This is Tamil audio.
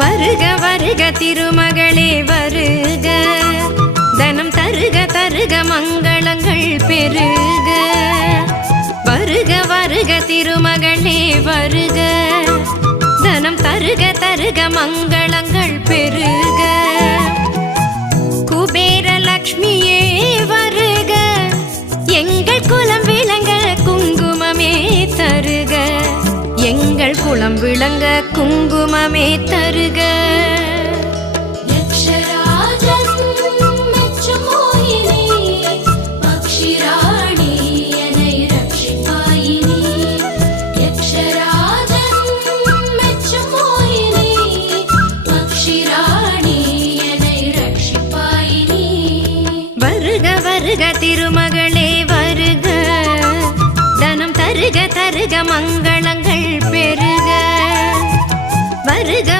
வருக வருக திருமகளே வருக, தனம் தருக தருக மங்களங்கள் பெருக. வருக வருக திருமகளே வருக, தனம் தருக தருக மங்களங்கள் பெருக. குபேர லக்ஷ்மியே வருக, எங்கள் குலம் விளங்க குங்குமமே தருக, எங்கள் குலம் விளங்க குங்குமமே தருக. வருக திருமகளே வருக, தனம் தருக தருக மங்களங்கள் பெருக. வருக